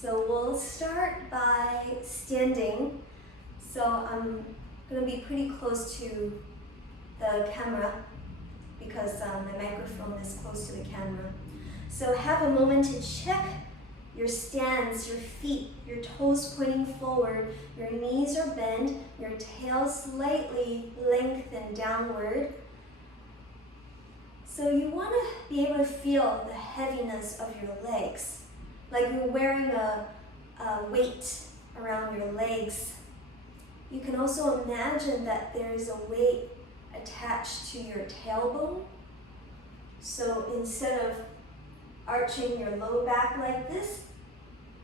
So we'll start by standing. So I'm going to be pretty close to the camera because my microphone is close to the camera. So have a moment to check your stance, your feet, your toes pointing forward, your knees are bent, your tail slightly lengthened downward. So you want to be able to feel the heaviness of your legs, like you're wearing a weight around your legs. You can also imagine that there is a weight attached to your tailbone. So instead of arching your low back like this,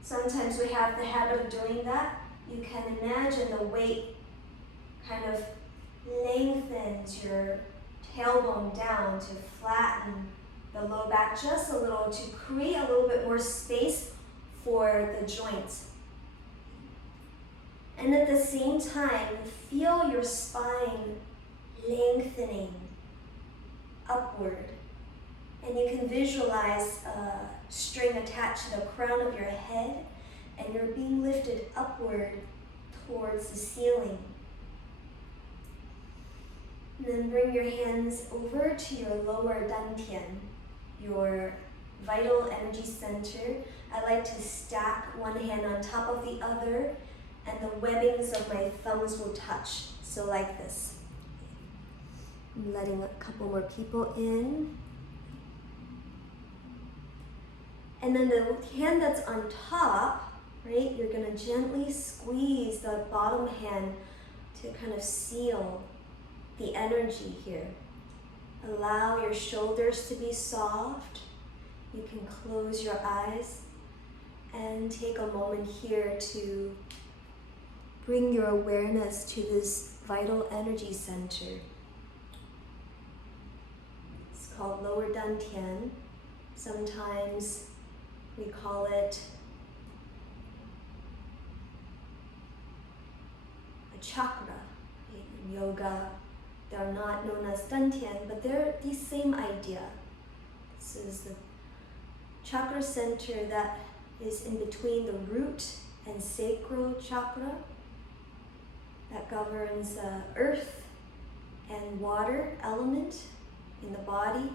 sometimes we have the habit of doing that. You can imagine the weight kind of lengthens your tailbone down to flatten the low back just a little to create a little bit more space for the joints. And at the same time, feel your spine lengthening upward. And you can visualize a string attached to the crown of your head, and you're being lifted upward towards the ceiling. And then bring your hands over to your lower dantian, your vital energy center. I like to stack one hand on top of the other, and the webbings of my thumbs will touch. So like this. I'm letting a couple more people in. And then the hand that's on top, right, you're going to gently squeeze the bottom hand to kind of seal the energy here. Allow your shoulders to be soft. You can close your eyes and take a moment here to bring your awareness to this vital energy center. It's called lower dantian. Sometimes we call it a chakra. In yoga, they're not known as dantian, but they're the same idea. This is the chakra center that is in between the root and sacral chakra that governs the earth and water element in the body.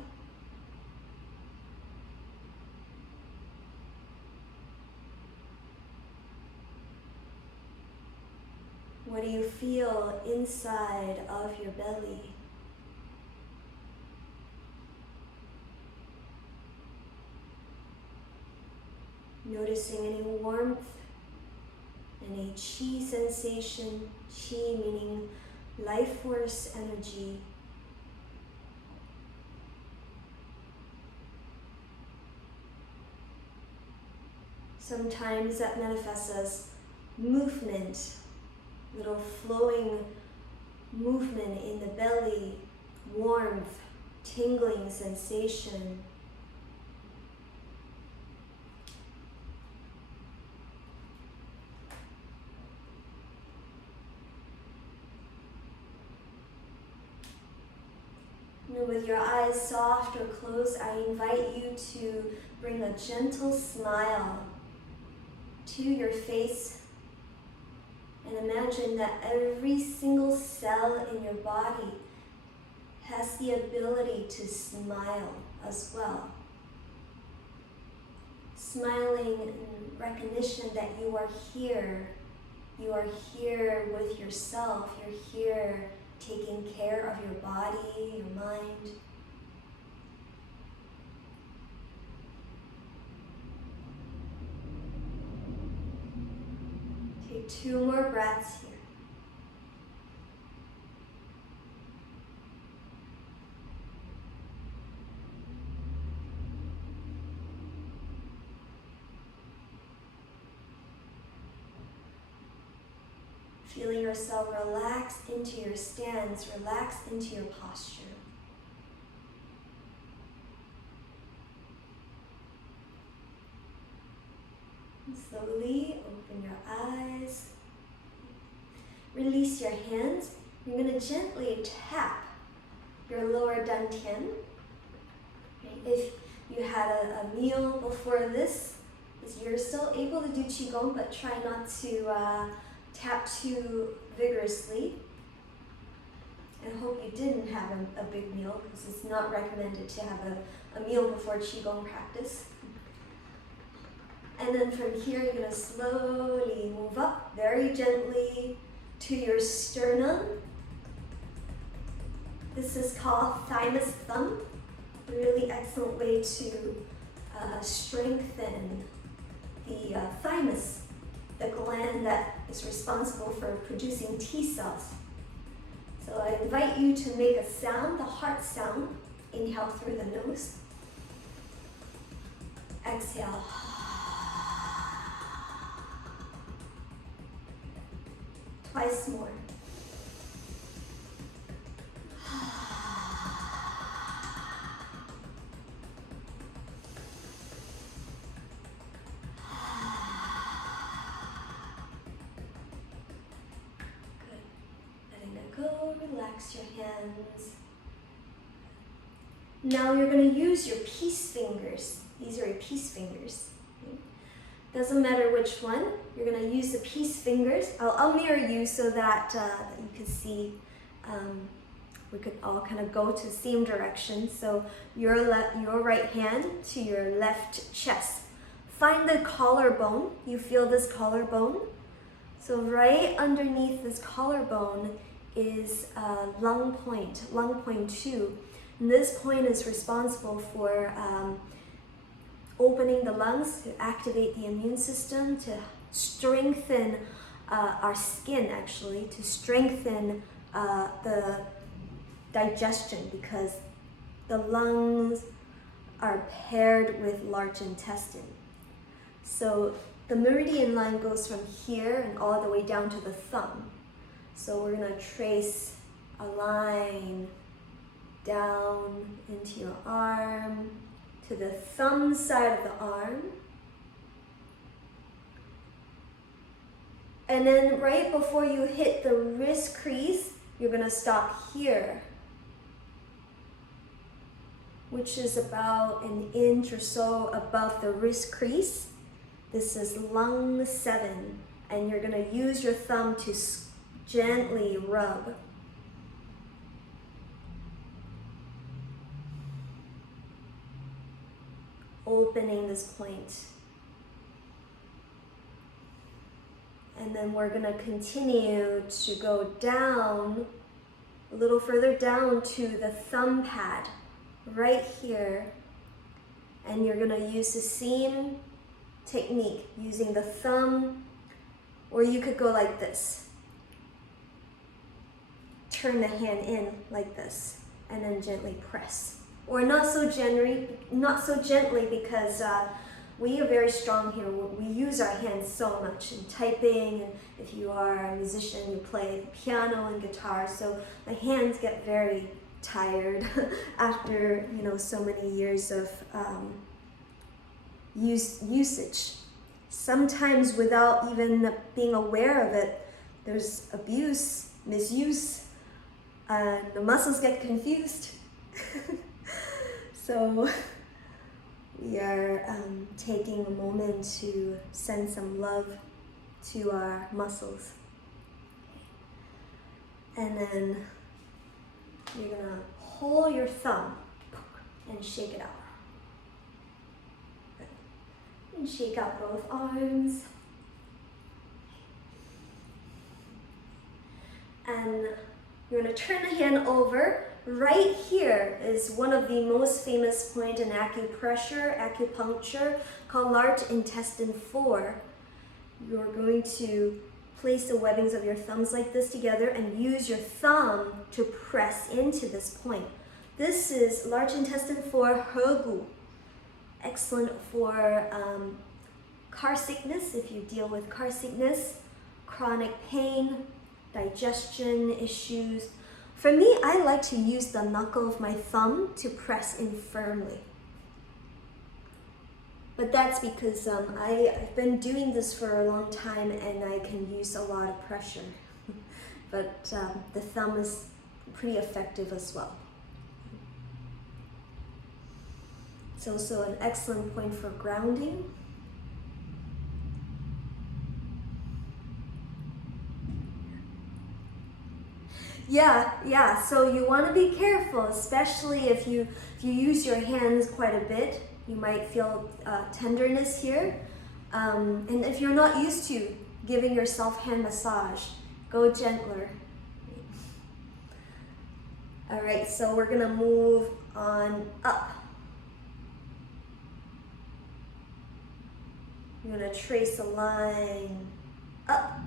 What do you feel inside of your belly? Noticing any warmth, any chi sensation, chi meaning life force energy. Sometimes that manifests as movement, little flowing movement in the belly, warmth, tingling sensation. And with your eyes soft or closed, I invite you to bring a gentle smile to your face. And imagine that every single cell in your body has the ability to smile as well. Smiling in recognition that you are here. You are here with yourself. You're here taking care of your body, your mind. Take 2 more breaths here. Feeling yourself relax into your stance, relax into your posture. And slowly open your eyes. Release your hands. You're going to gently tap your lower dantian. If you had a meal before this, You're still able to do Qigong, but try not to tap too vigorously. And hope you didn't have a big meal, because it's not recommended to have a meal before Qigong practice. And then from here, you're going to slowly move up very gently to your sternum. This is called thymus thumb. A really excellent way to strengthen the thymus, the gland that is responsible for producing T cells. So I invite you to make a sound, the heart sound. Inhale through the nose. Exhale. Twice more. Relax your hands. Now you're going to use your peace fingers. These are your peace fingers. Okay? Doesn't matter which one. You're going to use the peace fingers. I'll mirror you so that you can see. We could all kind of go to the same direction. So your right hand to your left chest. Find the collarbone. You feel this collarbone? So right underneath this collarbone is lung point 2. And this point is responsible for opening the lungs, to activate the immune system, to strengthen our skin, actually, to strengthen the digestion, because the lungs are paired with large intestine. So the meridian line goes from here and all the way down to the thumb. So we're going to trace a line down into your arm, to the thumb side of the arm. And then right before you hit the wrist crease, you're going to stop here, which is about an inch or so above the wrist crease. This is lung 7, and you're going to use your thumb to gently rub. Opening this point. And then we're going to continue to go down, a little further down to the thumb pad, right here. And you're going to use the same technique, using the thumb, or you could go like this. Turn the hand in like this, and then gently press. Or not so gently, because we are very strong here. We use our hands so much in typing, and if you are a musician, you play piano and guitar, so the hands get very tired after so many years of usage. Sometimes without even being aware of it, there's abuse, misuse, and the muscles get confused. So we are taking a moment to send some love to our muscles. And then you're gonna hold your thumb and shake it out. And shake out both arms. And you're going to turn the hand over. Right here is one of the most famous points in acupuncture, called large intestine 4. You're going to place the webbings of your thumbs like this together and use your thumb to press into this point. This is large intestine 4, Hegu. Excellent for car sickness, if you deal with car sickness, chronic pain, digestion issues. For me, I like to use the knuckle of my thumb to press in firmly. But that's because I've been doing this for a long time and I can use a lot of pressure. But the thumb is pretty effective as well. It's also an excellent point for grounding. Yeah. So you want to be careful, especially if you use your hands quite a bit. You might feel tenderness here. And if you're not used to giving yourself hand massage, go gentler. All right, so we're gonna move on up. You're gonna trace a line up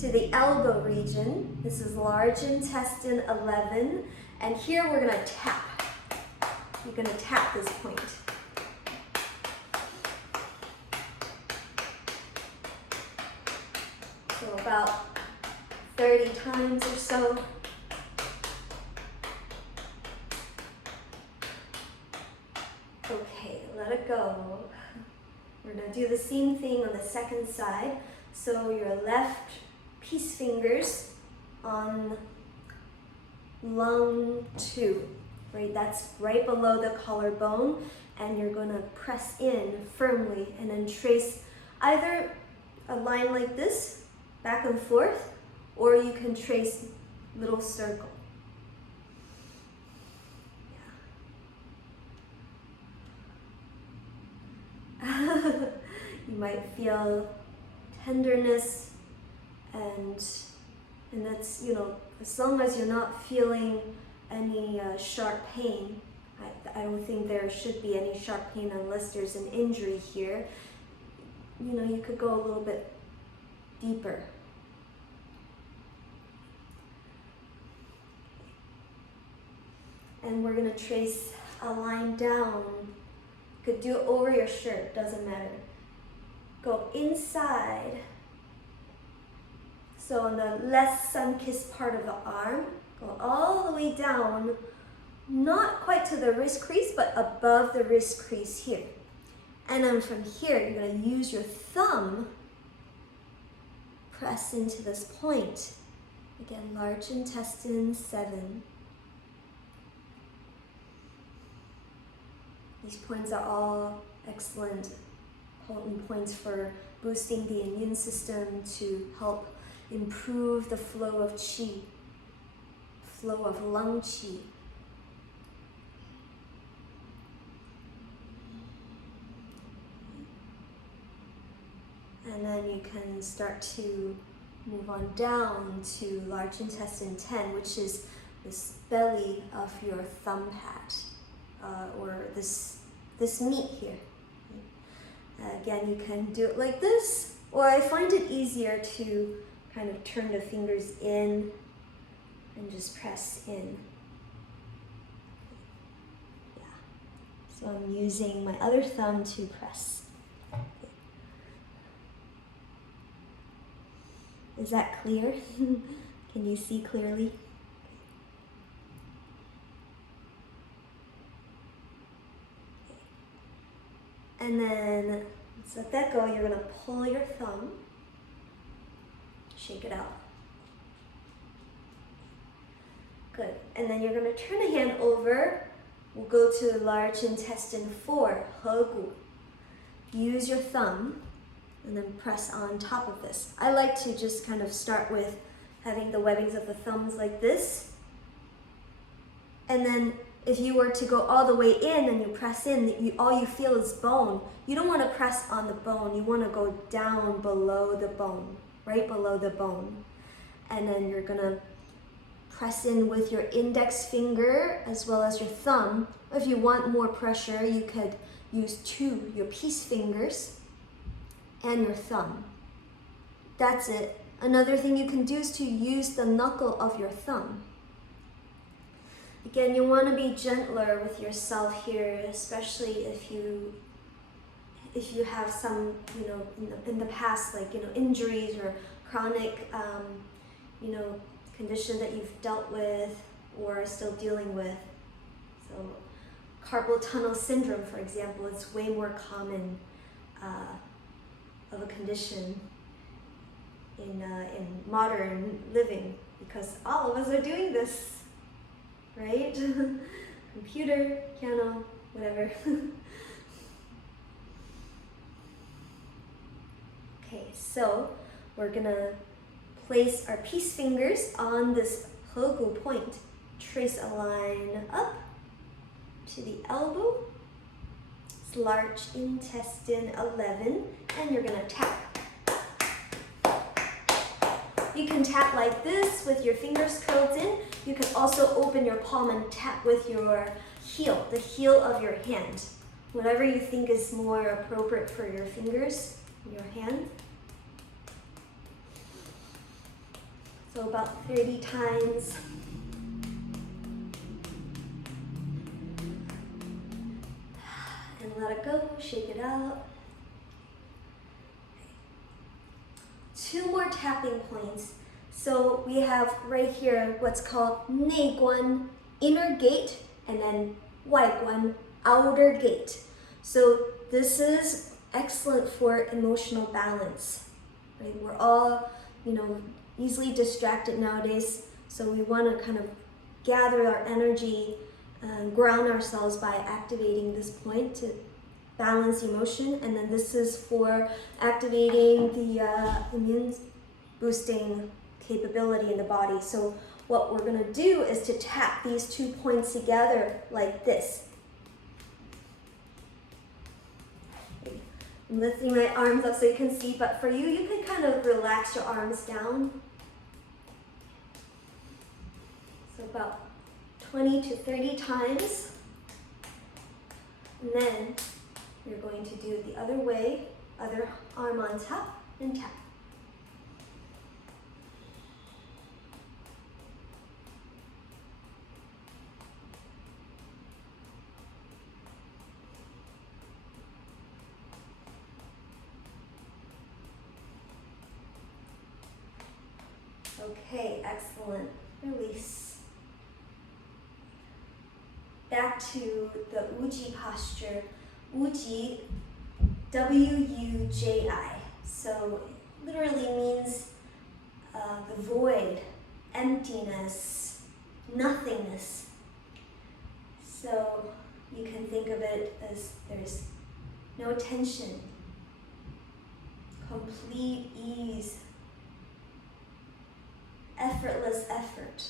to the elbow region. This is large intestine 11. And here we're gonna tap. You're gonna tap this point. So about 30 times or so. Okay, let it go. We're gonna do the same thing on the second side. So your left peace fingers on lung 2, right? That's right below the collarbone, and you're gonna press in firmly and then trace either a line like this, back and forth, or you can trace little circle. Yeah. You might feel tenderness, and that's, you know, as long as you're not feeling any sharp pain. I don't think there should be any sharp pain unless there's an injury here. You know, you could go a little bit deeper. And we're gonna trace a line down. You could do it over your shirt, doesn't matter. Go inside. So on the less sun-kissed part of the arm, go all the way down, not quite to the wrist crease, but above the wrist crease here. And then from here, you're gonna use your thumb, press into this point. Again, large intestine 7. These points are all excellent, potent points for boosting the immune system to help improve the flow of qi, flow of lung qi. And then you can start to move on down to large intestine 10, which is this belly of your thumb pad, or this meat here. Again, you can do it like this, or I find it easier to kind of turn the fingers in and just press in. Yeah. So I'm using my other thumb to press. Is that clear? Can you see clearly? And then, let's let that go. You're gonna pull your thumb, shake it out. Good. And then you're gonna turn the hand over. We'll go to large intestine 4, he gu. Use your thumb and then press on top of this. I like to just kind of start with having the webbings of the thumbs like this. And then if you were to go all the way in and you press in, all you feel is bone. You don't want to press on the bone. You want to go down below the bone, right below the bone. And then you're going to press in with your index finger as well as your thumb. If you want more pressure, you could use your peace fingers and your thumb. That's it. Another thing you can do is to use the knuckle of your thumb. Again, you want to be gentler with yourself here, especially if you have some, you know, in the past, like, you know, injuries or chronic, you know, condition that you've dealt with or are still dealing with. So carpal tunnel syndrome, for example, is way more common of a condition in modern living because all of us are doing this. Right? Computer, piano, whatever. Okay, so we're gonna place our peace fingers on this Hegu point. Trace a line up to the elbow. It's large intestine 11, and you're gonna tap. You can tap like this with your fingers curled in. You can also open your palm and tap with your heel, the heel of your hand. Whatever you think is more appropriate for your fingers, your hand. So about 30 times. And let it go, shake it out. 2 more tapping points. So we have right here what's called 内关, inner gate, and then 外关, outer gate. So this is excellent for emotional balance. Right? We're all, easily distracted nowadays, so we want to kind of gather our energy and ground ourselves by activating this point to balance emotion. And then this is for activating the immune boosting capability in the body. So what we're going to do is to tap these 2 points together like this. I'm lifting my arms up so you can see, but for you, you can kind of relax your arms down. So about 20 to 30 times. And then you're going to do it the other way, other arm on top and tap. Okay, excellent. Release. Back to the Wuji posture. Wuji, W-U-J-I. So it literally means the void, emptiness, nothingness. So you can think of it as there's no tension, complete ease, effortless effort.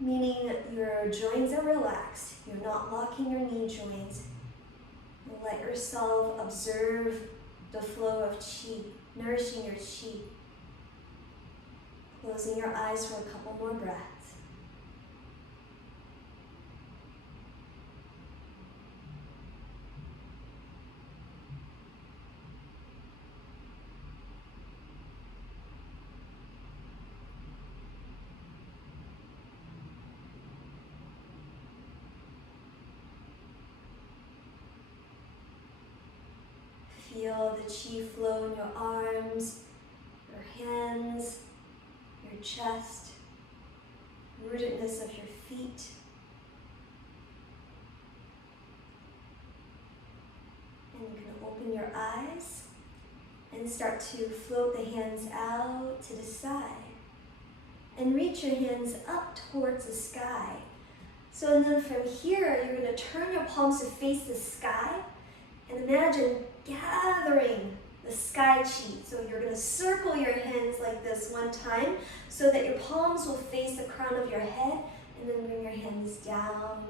Meaning your joints are relaxed, you're not locking your knee joints. You let yourself observe the flow of qi, nourishing your qi. Closing your eyes for a couple more breaths. Feel the qi flow in your arms, your hands, your chest, rootedness of your feet. And you can open your eyes and start to float the hands out to the side. And reach your hands up towards the sky. So then from here, you're going to turn your palms to face the sky. And imagine gathering the sky qi. So you're going to circle your hands like this one time so that your palms will face the crown of your head, and then bring your hands down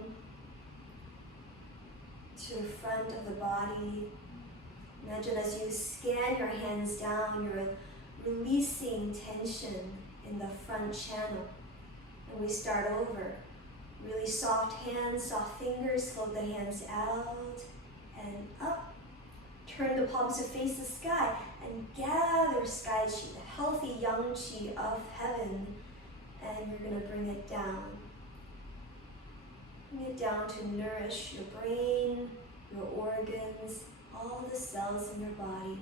to the front of the body. Imagine as you scan your hands down, you're releasing tension in the front channel. And we start over. Really soft hands, soft fingers, float the hands out and up. Turn the palms to face the sky and gather sky qi, the healthy yang qi of heaven, and you're going to bring it down. Bring it down to nourish your brain, your organs, all the cells in your body.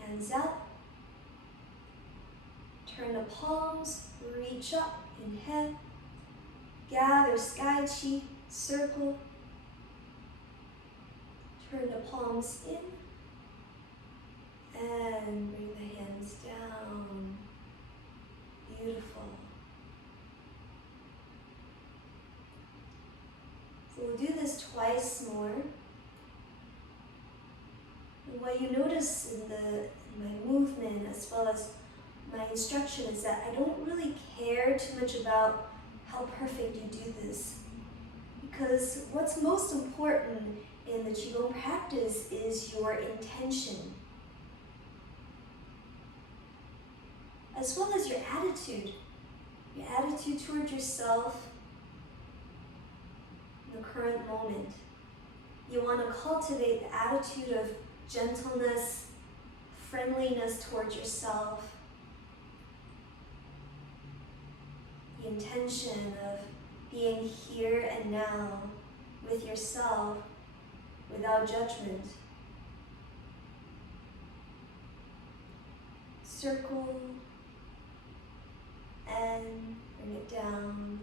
Hands out. Turn the palms, reach up, inhale. Gather sky qi, circle. Turn the palms in. And bring the hands down. Beautiful. So we'll do this twice more. what you notice in my movement as well as my instruction is that I don't really care too much about how perfect you do this. Because what's most important in the Qigong practice is your intention, as well as your attitude towards yourself in the current moment. You want to cultivate the attitude of gentleness, friendliness towards yourself, the intention of being here and now with yourself without judgment. Circle and bring it down.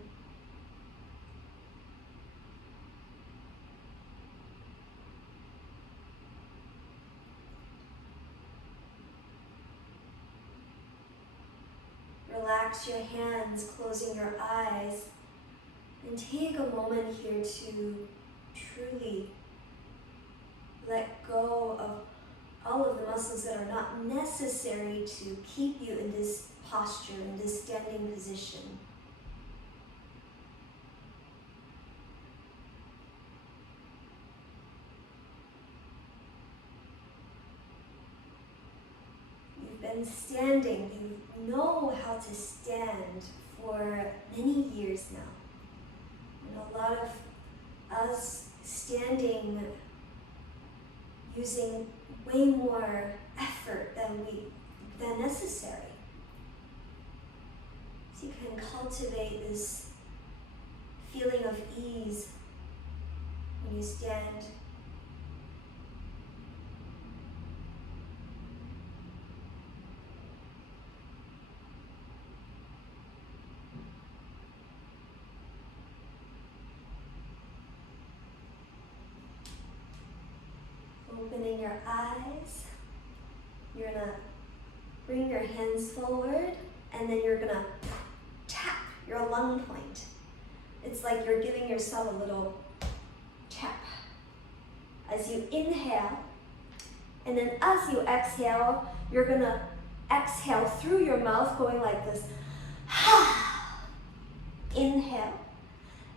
Relax your hands, closing your eyes, and take a moment here to truly let go of all of the muscles that are not necessary to keep you in this posture, in this standing position. You've been standing, you know how to stand for many years now. And a lot of us standing using way more effort than necessary. So you can cultivate this feeling of ease when you stand. Opening your eyes, you're gonna bring your hands forward and then you're gonna tap your lung point. It's like you're giving yourself a little tap as you inhale, and then as you exhale, you're gonna exhale through your mouth going like this. Inhale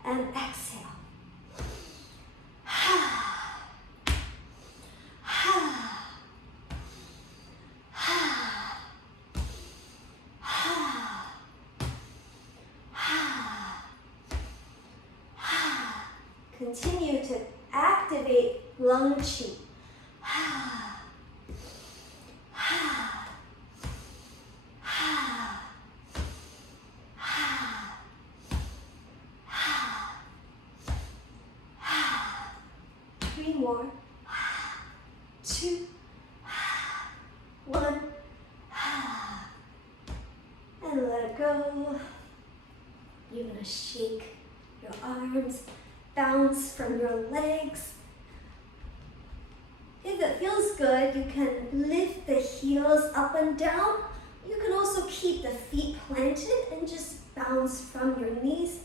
and exhale. Continue to activate lung qi. Three more. 2, 1. And let it go. You're gonna shake your arms, bounce from your legs. If it feels good, you can lift the heels up and down. You can also keep the feet planted and just bounce from your knees,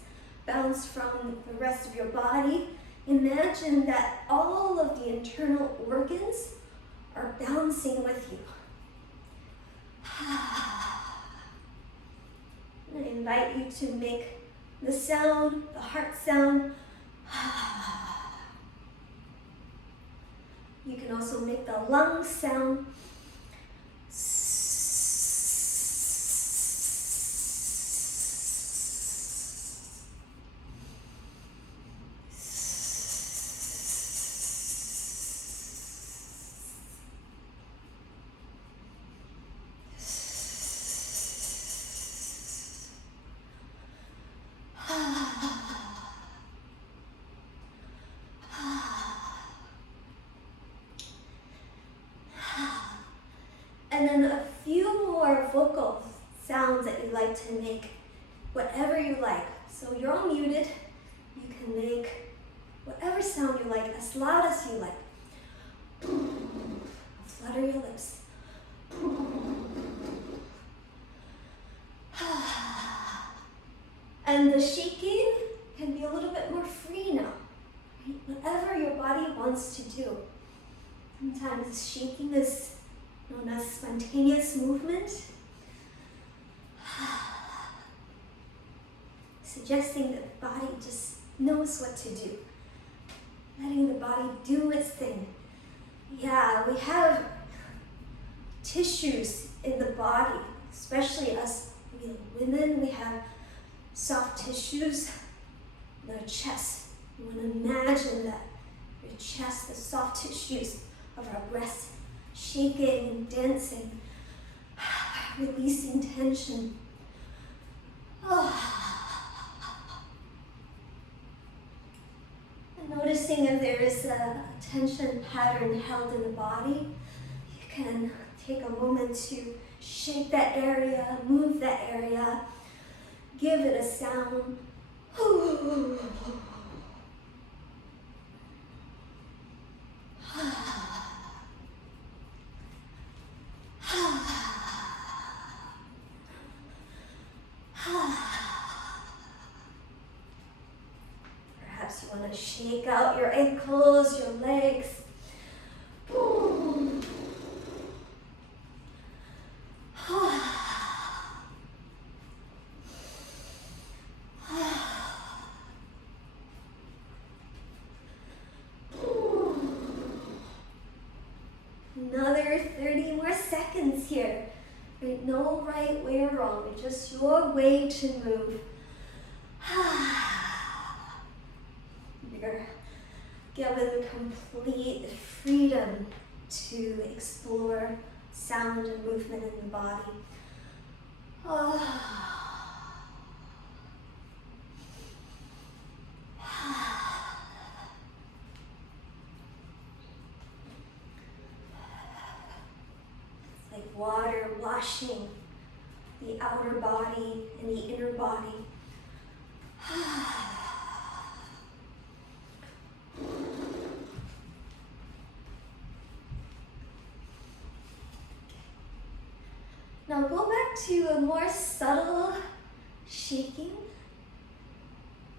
bounce from the rest of your body. Imagine that all of the internal organs are bouncing with you. And I invite you to make the sound, the heart sound. You can also make the lung sound. And then a few more vocal sounds that you like to make, whatever you like. So you're all muted. You can make whatever sound you like, as loud as you like. Flutter your lips. And the shaking can be a little bit more free now. Right? Whatever your body wants to do. And Sometimes shaking is known as spontaneous movement, suggesting that the body just knows what to do, letting the body do its thing. Yeah, we have tissues in the body, especially us women, we have soft tissues in our chest. You want to imagine that your chest, the soft tissues of our breasts, shaking and dancing, releasing tension. And noticing if there is a tension pattern held in the body, you can take a moment to shake that area, move that area, give it a sound. Perhaps you want to shake out your ankles, your legs. Another 30 more seconds here. Right, no right way or wrong, it's just your way to move. You're given complete freedom to explore sound and movement in the body. Like water washing the outer body and the inner body. Now go back to a more subtle shaking,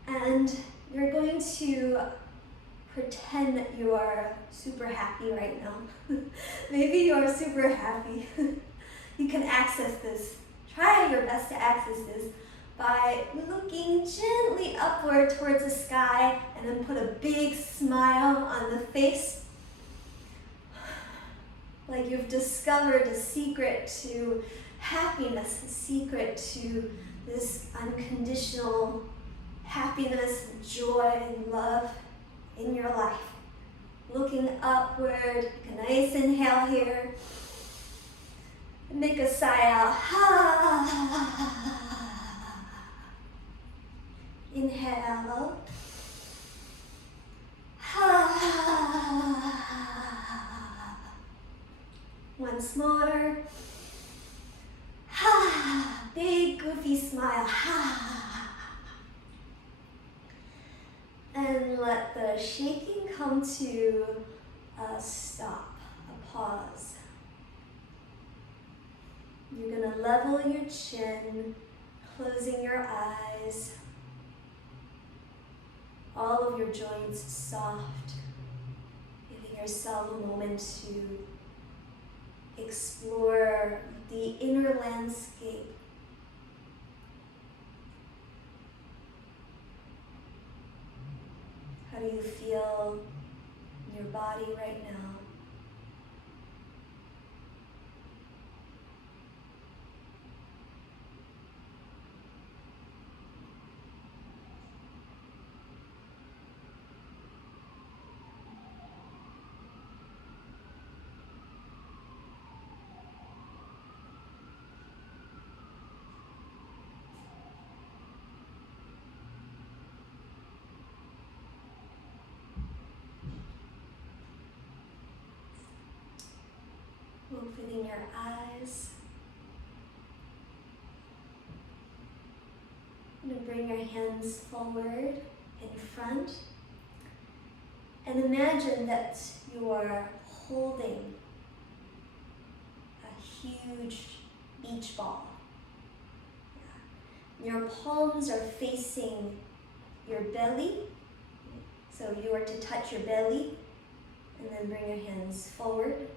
and you're going to pretend that you are super happy right now. Maybe you are super happy. You can access this. Try your best to access this by looking gently upward towards the sky and then put a big smile on the face. Like you've discovered a secret to happiness, a secret to this unconditional happiness, joy, and love in your life. Looking upward, take a nice inhale here. Make a sigh out. Inhale. Once more. Big goofy smile. And let the shaking come to a stop, a pause. You're going to level your chin, closing your eyes. All of your joints soft, giving yourself a moment to explore the inner landscape. How do you feel in your body right now? Opening your eyes. You're going to bring your hands forward in front. And imagine that you are holding a huge beach ball. Your palms are facing your belly. So you are to touch your belly. And then bring your hands forward.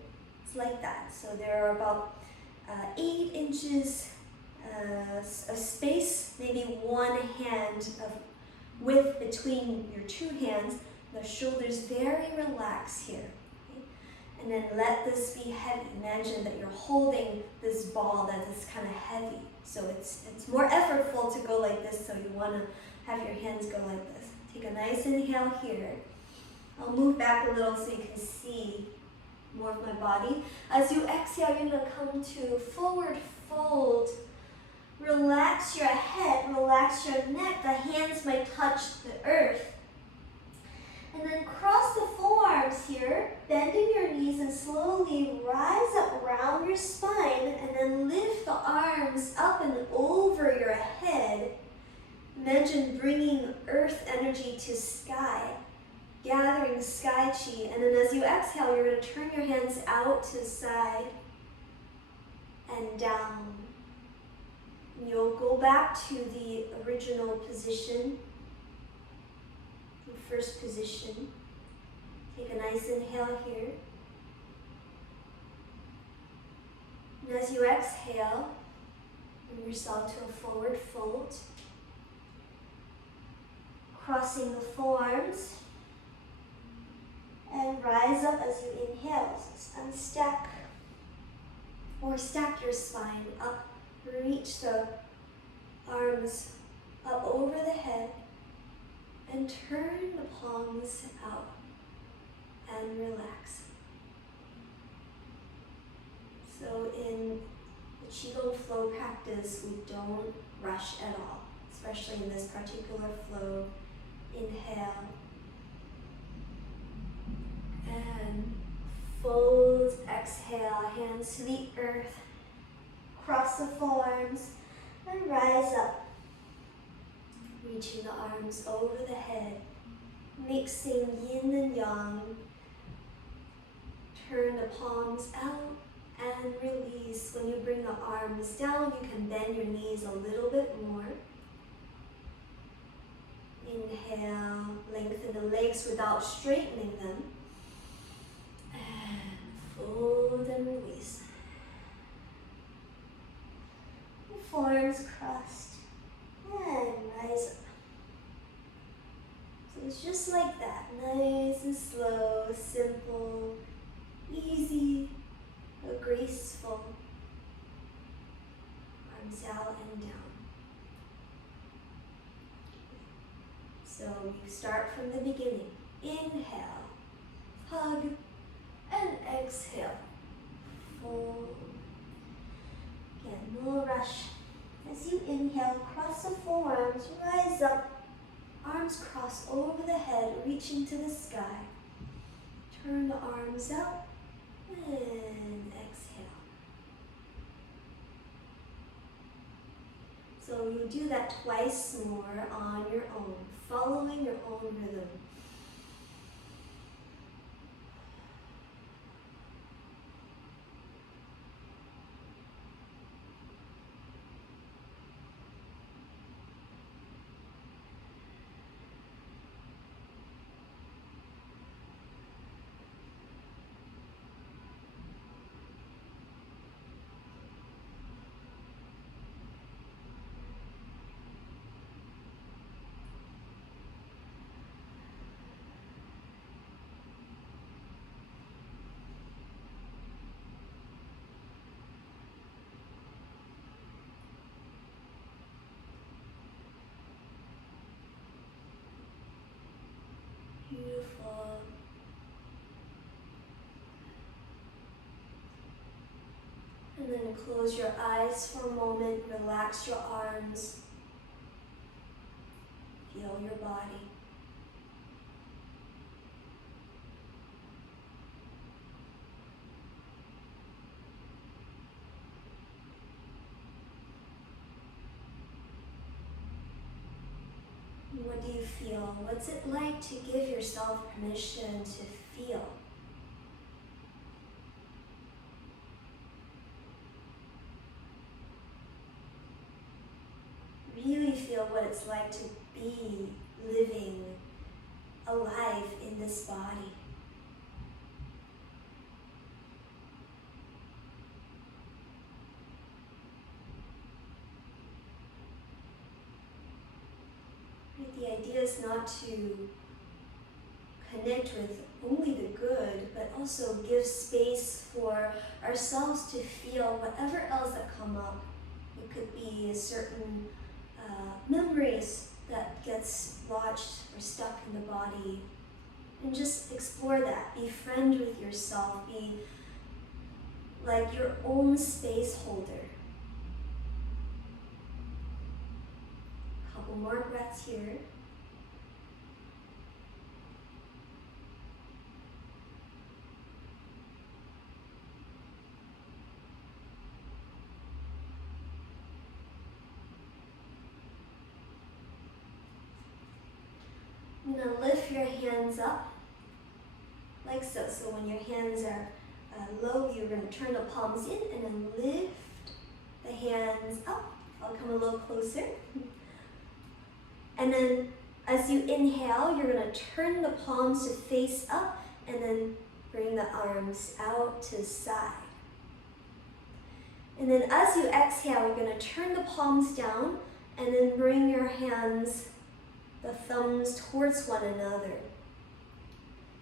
It's like that. So there are about 8 inches of space, maybe 1 hand of width between your 2 hands. The shoulders very relaxed here. Okay? And then let this be heavy. Imagine that you're holding this ball that is kind of heavy. So it's more effortful to go like this, so you want to have your hands go like this. Take a nice inhale here. I'll move back a little so you can see more of my body. As you exhale, you're going to come to forward fold. Relax your head, relax your neck. The hands might touch the earth. And then cross the forearms here, bending your knees and slowly rise up around your spine and then lift the arms up and over your head. Imagine bringing earth energy to sky, gathering sky chi. And then as you exhale, you're going to turn your hands out to the side and down. And you'll go back to the original position. First position. Take a nice inhale here. And as you exhale, bring yourself to a forward fold. Crossing the forearms. And rise up as you inhale. So unstack or stack your spine up. Reach the arms up over the head. And turn the palms out and relax. So in the Qigong flow practice, we don't rush at all, especially in this particular flow. Inhale and fold, exhale, hands to the earth, cross the forearms and rise up. Reaching the arms over the head, mixing yin and yang. Turn the palms out and release. When you bring the arms down, you can bend your knees a little bit more. Inhale, lengthen the legs without straightening them. And fold and release. Forearms crossed. And rise up. So it's just like that, nice and slow, simple, easy, but graceful. Arms out and down. So we start from the beginning. Inhale, hug, and exhale. Fold. Again, no rush. As you inhale, cross the forearms, rise up, arms crossed over the head, reaching to the sky. Turn the arms out and exhale. So you do that twice more on your own, following your own rhythm. Beautiful. And then close your eyes for a moment, relax your arms, feel your body. What do you feel? What's it like to give yourself permission to feel? Really feel what it's like to be living alive in this body. idea is not to connect with only the good, but also give space for ourselves to feel whatever else that come up. It could be a certain memories that gets lodged or stuck in the body. And just explore that. Be friend with yourself. Be like your own space holder. Couple more breaths here. I'm going to lift your hands up like so. So when your hands are low, you're going to turn the palms in and then lift the hands up. I'll come a little closer. And then as you inhale, you're going to turn the palms to face up and then bring the arms out to the side. And then as you exhale, you're going to turn the palms down and then bring your hands, the thumbs towards one another.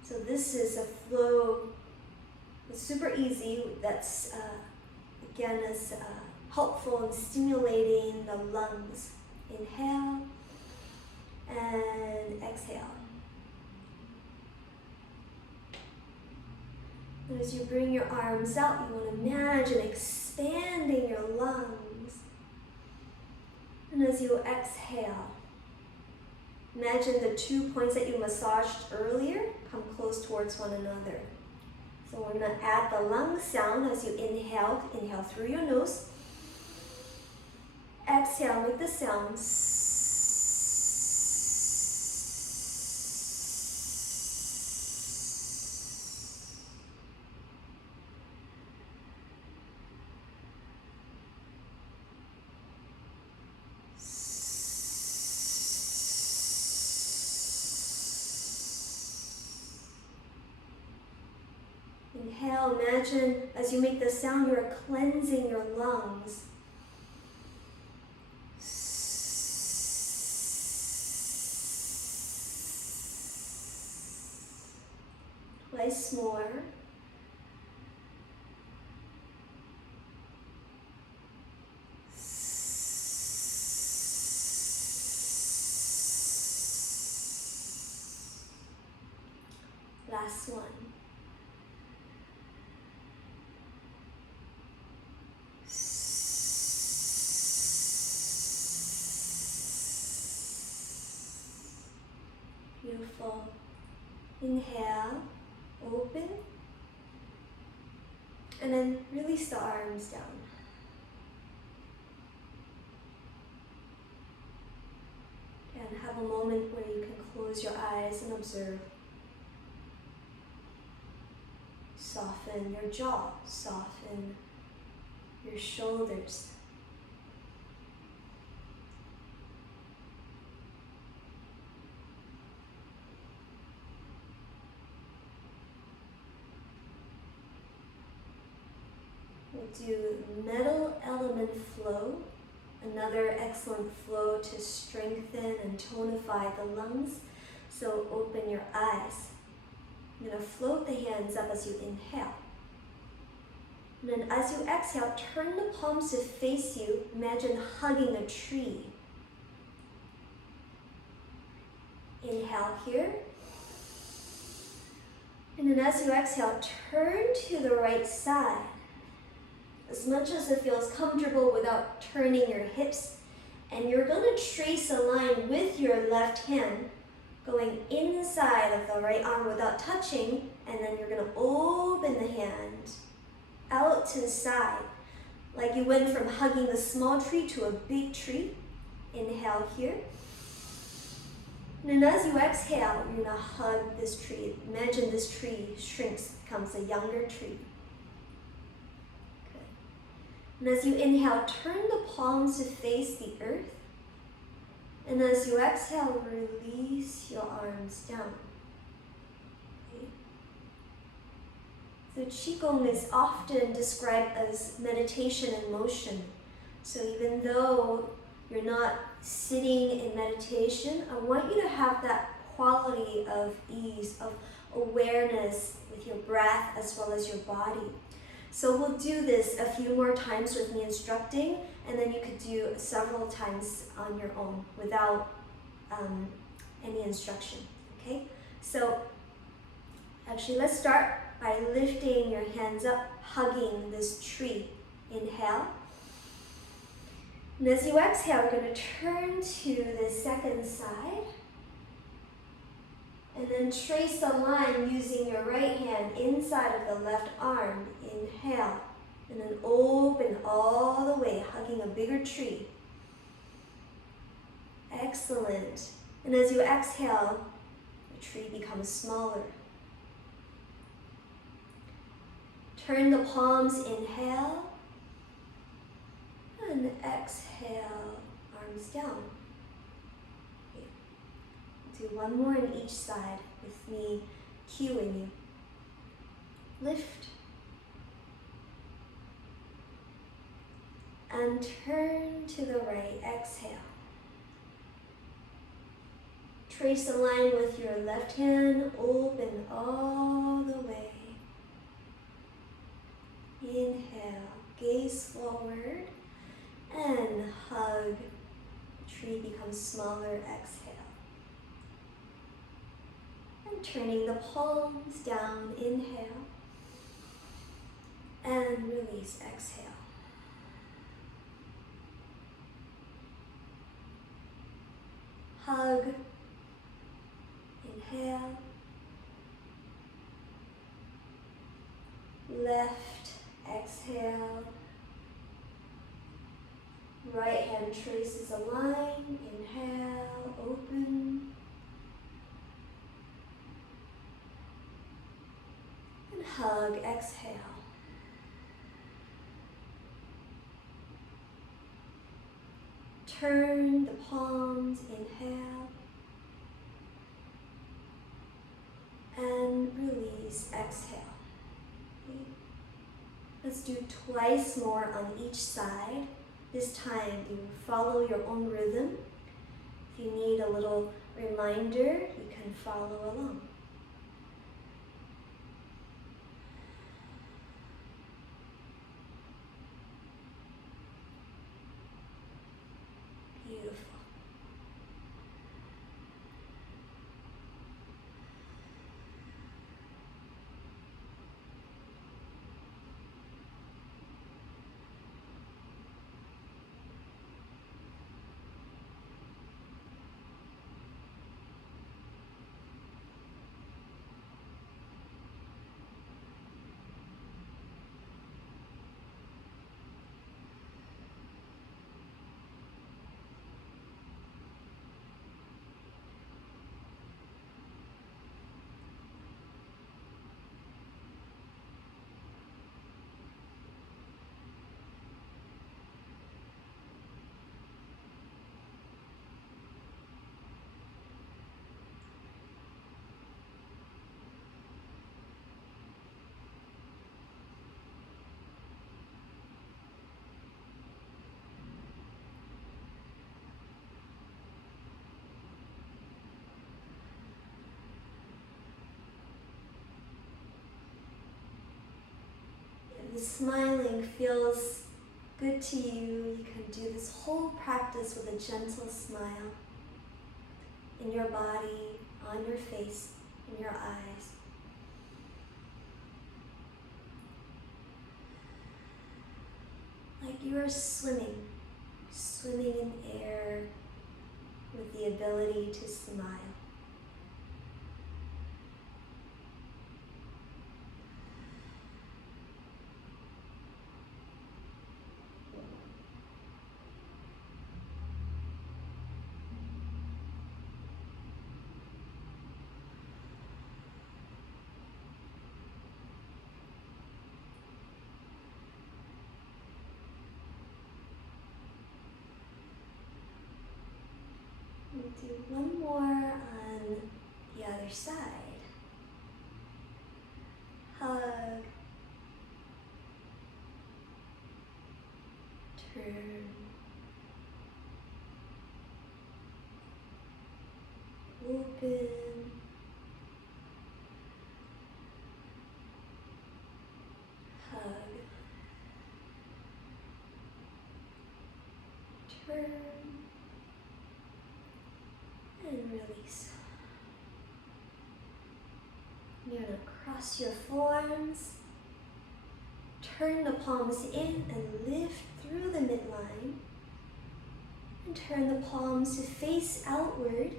So this is a flow. It's super easy. That's, again, is helpful in stimulating the lungs. Inhale and exhale. And as you bring your arms out, you want to imagine expanding your lungs. And as you exhale, imagine the 2 points that you massaged earlier come close towards one another. So we're going to add the lung sound as you inhale. Inhale through your nose. Exhale, make the sound. Inhale, imagine as you make the sound, you are cleansing your lungs. Twice more. Last one. Beautiful. Inhale, open, and then release the arms down. And have a moment where you can close your eyes and observe. Soften your jaw, soften your shoulders. We'll do metal element flow, another excellent flow to strengthen and tonify the lungs. So open your eyes. I'm going to float the hands up as you inhale. And then as you exhale, turn the palms to face you. Imagine hugging a tree. Inhale here. And then as you exhale, turn to the right side. As much as it feels comfortable without turning your hips. And you're going to trace a line with your left hand, going inside of the right arm without touching, and then you're going to open the hand out to the side, like you went from hugging the small tree to a big tree. Inhale here. And then as you exhale, you're going to hug this tree. Imagine this tree shrinks, becomes a younger tree. And as you inhale, turn the palms to face the earth. And as you exhale, release your arms down. Okay. So Qigong is often described as meditation in motion. So even though you're not sitting in meditation, I want you to have that quality of ease, of awareness with your breath as well as your body. So we'll do this a few more times with me instructing, and then you could do several times on your own without any instruction, okay? So actually, let's start by lifting your hands up, hugging this tree. Inhale. And as you exhale, we're going to turn to the second side. And then trace a line using your right hand inside of the left arm. Inhale. And then open all the way, hugging a bigger tree. Excellent. And as you exhale, the tree becomes smaller. Turn the palms, inhale. And exhale, arms down. Okay. Do one more on each side with me cueing you. Lift. And turn to the right, exhale. Trace a line with your left hand, open all the way. Inhale, gaze forward, and hug. Tree becomes smaller, exhale. And turning the palms down, inhale. And release, exhale. Hug. Inhale. Left, exhale. Right hand traces a line. Inhale, open. And hug, exhale. Turn the palms, inhale. And release, exhale. Okay. Let's do twice more on each side. This time you follow your own rhythm. If you need a little reminder, you can follow along. Beautiful. The smiling feels good to you. You can do this whole practice with a gentle smile in your body, on your face, in your eyes. Like you are swimming in air with the ability to smile. We'll do one more on the other side. Hug. Turn. open. Hug. Turn. And release. You're going to cross your forearms. Turn the palms in and lift through the midline. And turn the palms to face outward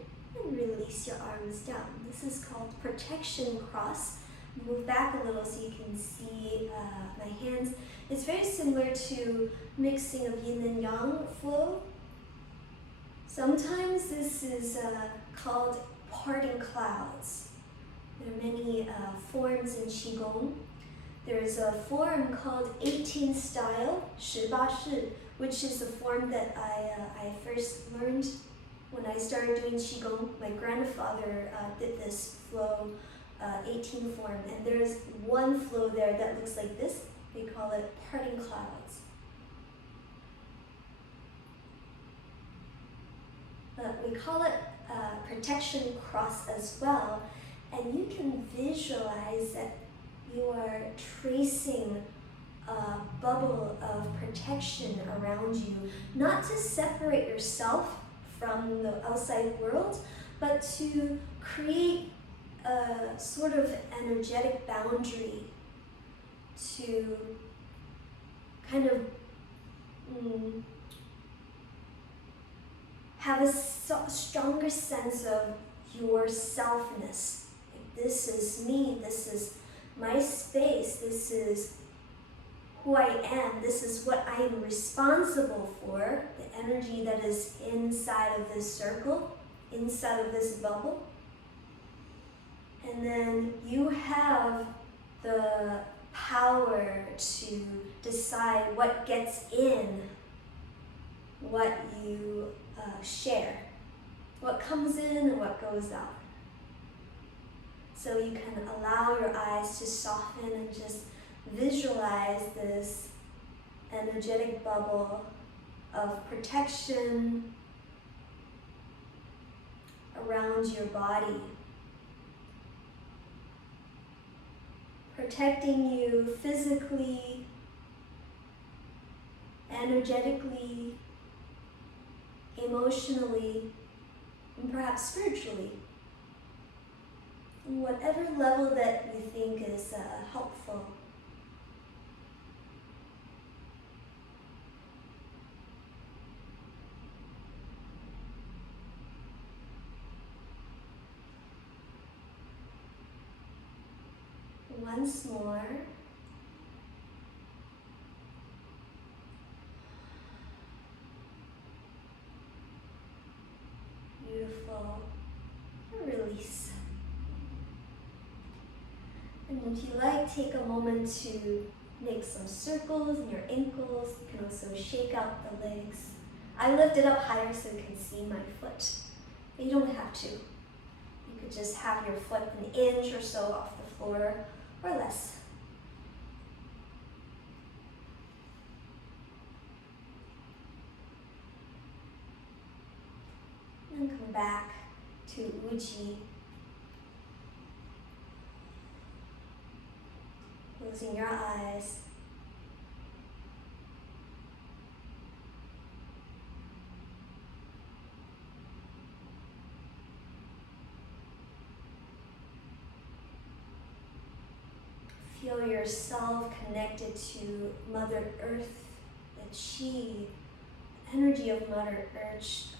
and release your arms down. This is called protection cross. Move back a little so you can see my hands. It's very similar to mixing of yin and yang flow. Sometimes this is called parting clouds. There are many forms in Qigong. There's a form called 18 style, 18式, which is the form that I first learned when I started doing Qigong. My grandfather did this flow, 18 form, and there's one flow there that looks like this. We call it parting clouds. We call it protection cross as well, and you can visualize that you are tracing a bubble of protection around you, not to separate yourself from the outside world, but to create a sort of energetic boundary to kind of have a stronger sense of your selfness. Like, this is me, this is my space, this is who I am, this is what I am responsible for, the energy that is inside of this circle, inside of this bubble. And then you have the power to decide what gets in, what you share, what comes in and what goes out. So you can allow your eyes to soften and just visualize this energetic bubble of protection around your body, protecting you physically, energetically, emotionally, and perhaps spiritually. Whatever level that you think is helpful. Once more. Beautiful. Release. And if you like, take a moment to make some circles in your ankles. You can also shake out the legs. I lift it up higher so you can see my foot. But you don't have to. You could just have your foot an inch or so off the floor or less. And come back to Uji. Closing your eyes. Feel yourself connected to Mother Earth, the Qi, energy of Mother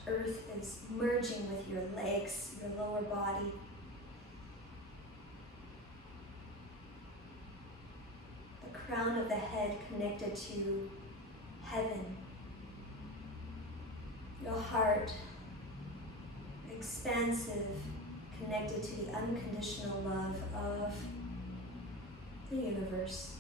Earth is merging with your legs, your lower body. The crown of the head connected to heaven. Your heart, expansive, connected to the unconditional love of the universe.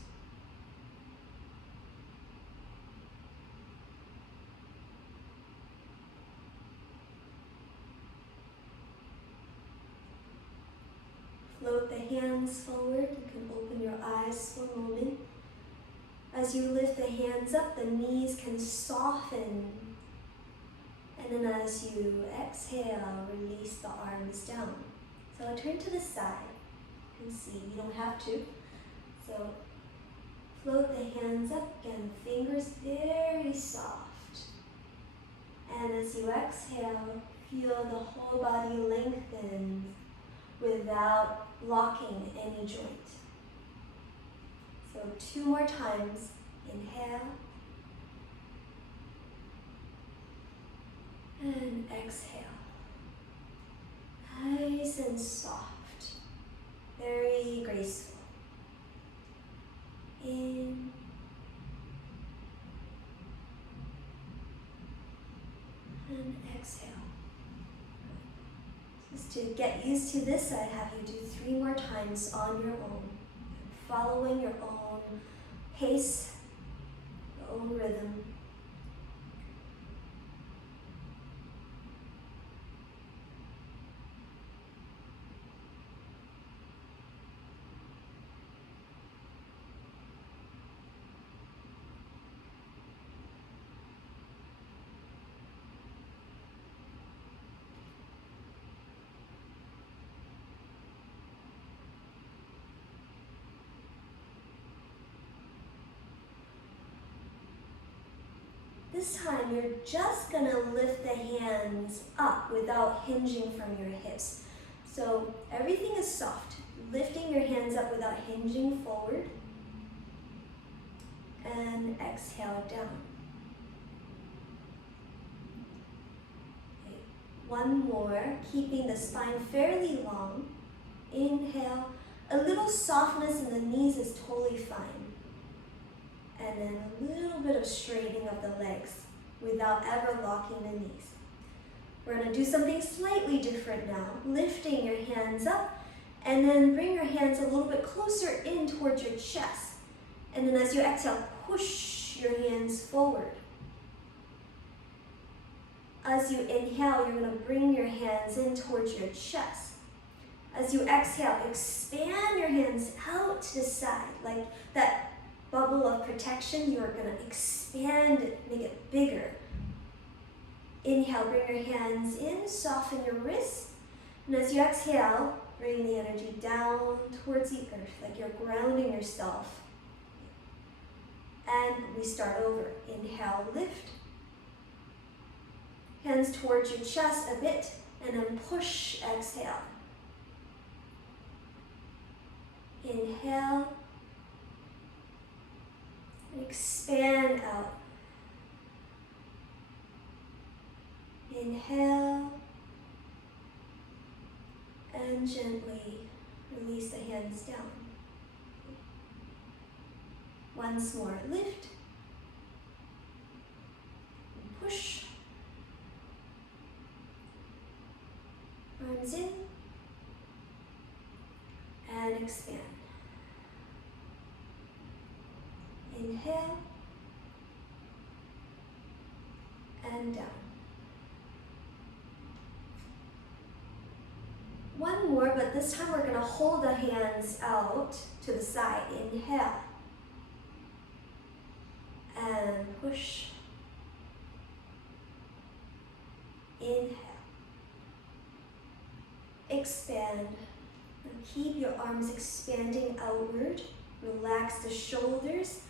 Float the hands forward. You can open your eyes for a moment. As you lift the hands up, the knees can soften And then as you exhale, release the arms down. So I'll turn to the side. You can see, you don't have to. So float the hands up again, fingers very soft. And as you exhale, feel the whole body lengthen without locking any joint. So 2 more times. Inhale. And exhale. Nice and soft. Very graceful. In. And exhale. Just to get used to this, I have you do 3 more times on your own, following your own pace, your own rhythm. This time, you're just gonna lift the hands up without hinging from your hips. So everything is soft. Lifting your hands up without hinging forward. And exhale down. Okay. 1 more, keeping the spine fairly long. Inhale. A little softness in the knees is totally fine. And then a little bit of straightening of the legs without ever locking the knees. We're going to do something slightly different now. Lifting your hands up, and then bring your hands a little bit closer in towards your chest. And then as you exhale, push your hands forward. As you inhale, you're going to bring your hands in towards your chest. As you exhale, expand your hands out to the side, like that bubble of protection. You're going to expand it, make it bigger. Inhale, bring your hands in, soften your wrists. And as you exhale, bring the energy down towards the earth, like you're grounding yourself. And we start over. Inhale, lift. Hands towards your chest a bit, and then push, exhale. Inhale. Expand out. Inhale. And gently release the hands down. Once more, lift. Push. Arms in. And expand. Inhale, and down. 1 more, but this time we're going to hold the hands out to the side. Inhale, and push. Inhale. Expand. And keep your arms expanding outward. Relax the shoulders.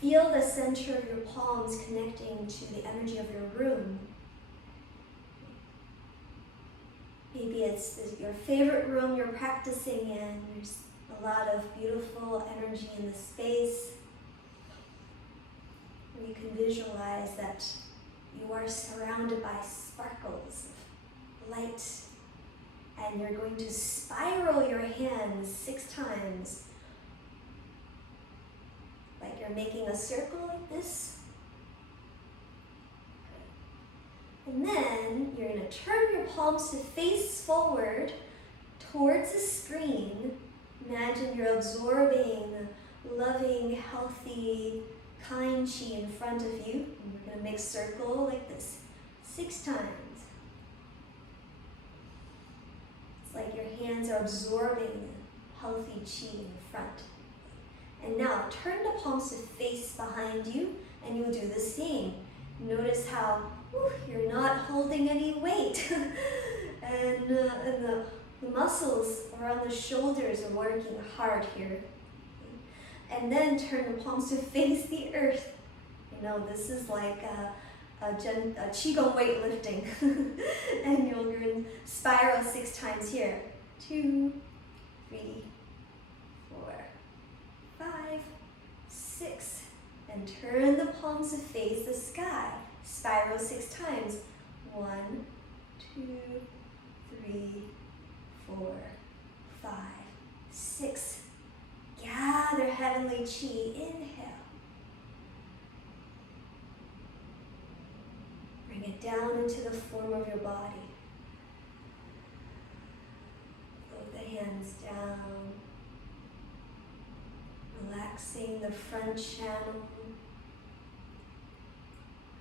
Feel the center of your palms connecting to the energy of your room. Maybe it's your favorite room you're practicing in. There's a lot of beautiful energy in the space. You can visualize that you are surrounded by sparkles of light, and you're going to spiral your hands 6 times. Like you're making a circle like this. And then you're going to turn your palms to face forward towards the screen. Imagine you're absorbing loving, healthy, kind chi in front of you. And we're going to make a circle like this 6 times. It's like your hands are absorbing healthy chi in front. And now turn the palms to face behind you, and you'll do the same. Notice how you're not holding any weight. and the muscles around the shoulders are working hard here. And then turn the palms to face the earth. You know, this is like a Qigong weightlifting. And you're going to spiral 6 times here. 2, 3, 4, 5, 6. And turn the palms to face the sky. Spiral 6 times. 1, 2, 3, 4, 5, 6. Gather heavenly chi. Inhale. Bring it down into the form of your body. Float the hands down. Relaxing the front channel.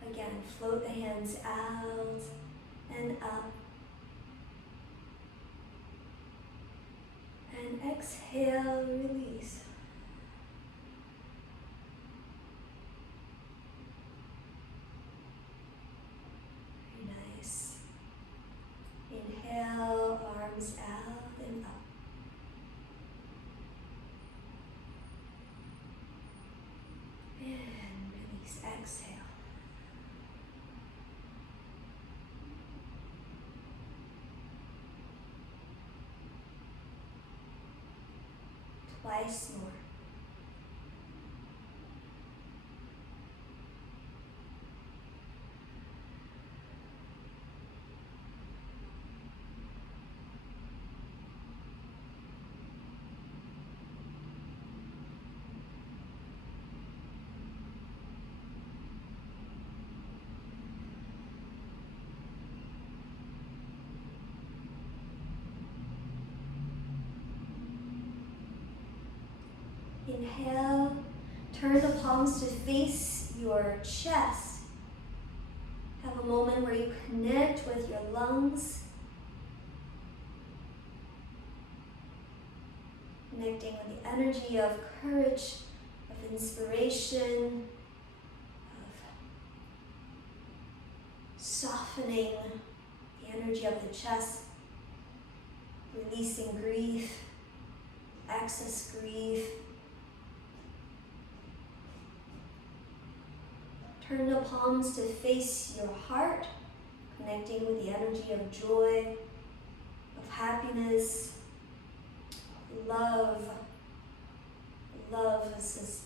Again, float the hands out and up. And exhale, release. Very nice. Inhale, arms out and up. And release, exhale. Twice more. Inhale, turn the palms to face your chest. Have a moment where you connect with your lungs. Connecting with the energy of courage, of inspiration, of softening the energy of the chest, releasing grief, excess grief. Turn the palms to face your heart, connecting with the energy of joy, of happiness, love. Love is this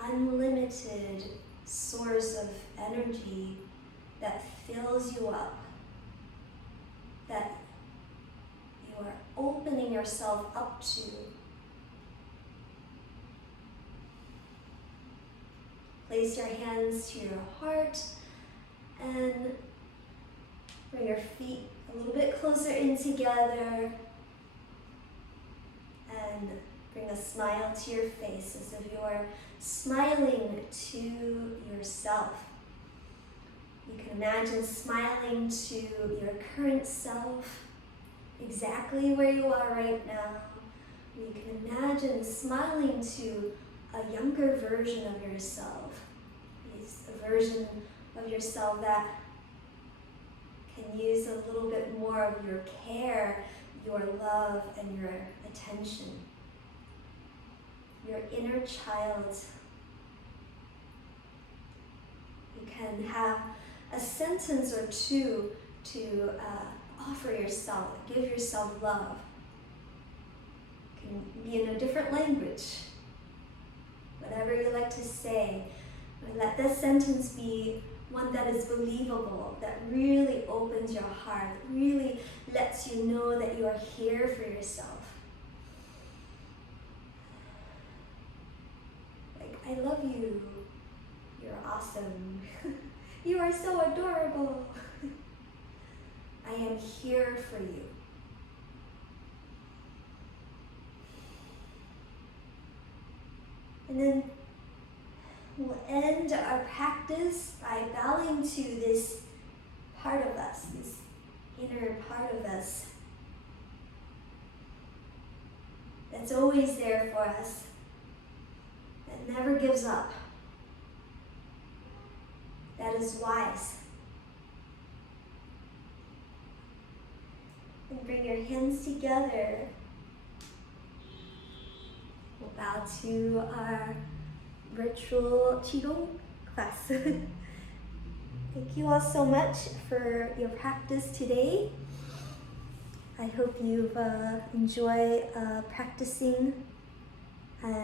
unlimited source of energy that fills you up, that you are opening yourself up to. Place your hands to your heart and bring your feet a little bit closer in together and bring a smile to your face as if you are smiling to yourself. You can imagine smiling to your current self, exactly where you are right now. You can imagine smiling to a younger version of yourself. It's a version of yourself that can use a little bit more of your care, your love, and your attention. Your inner child. You can have a sentence or two to offer yourself, give yourself love. It can be in a different language. Whatever you like to say, let this sentence be one that is believable, that really opens your heart, really lets you know that you are here for yourself. Like, I love you. You're awesome. You are so adorable. I am here for you. And then we'll end our practice by bowing to this part of us, this inner part of us that's always there for us, that never gives up. that is wise. And bring your hands together. We'll bow to our virtual Qigong class. Thank you all so much for your practice today. I hope you've enjoyed practicing